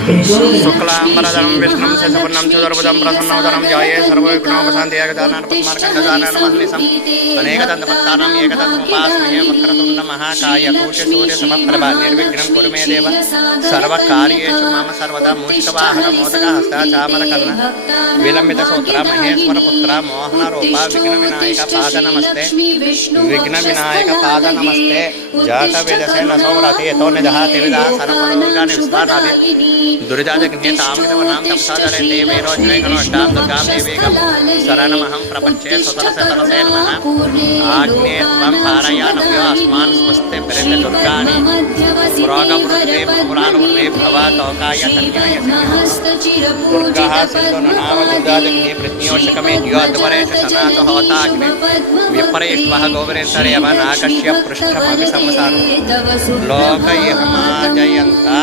शुक्लांबरधरं विष्णुं शशिवर्णं चतुर्भुजं प्रसन्नवदनं ध्याये सर्वविघ्नोपशान्ति एकदन्तं पद्मार्कण्डजाननमहर्निशम् अनेकदन्तभक्तानाम् एकदन्तमुपास्महे वक्रतुण्डमहाकाय कोटिसूर्यसमप्रभा निर्विघ्नं कुरु मे देव सर्वकार्येषु मम सर्वदा मूषिकवाहन मोदकहस्त चामरकर्ण विलम्बितसूत्र महेश्वरपुत्र मोहनरूपा विघ्नविनायक पाद नमस्ते विघ्नविनायक पाद नमस्ते जातवेदसे न सौरति यतो निदहाति विदा सर्वरोगानि विस्मरति दुर्जाजग्ने तामृतवर्णां तपसा जले वैरोचने गणोष्टां दुर्गां देवीगं शरणमहं प्रपञ्चे सुतरसे नमः आग्ने त्वं पारयानव्यो अस्मान् स्वस्ते प्रेत्य दुर्गाणि पुरोगवृद्धे पुराणवृद्धे भवतोकाय कन्याय दुर्गः सिन्धुननाम दुर्गाजग्ने प्रज्ञोषकमे द्योद्वरेषु सनातो होताग्ने विपरेष्वः गोवरेन्तरेवनाकश्य पृष्ठमभिसंसारं लोकयमाजयन्ता।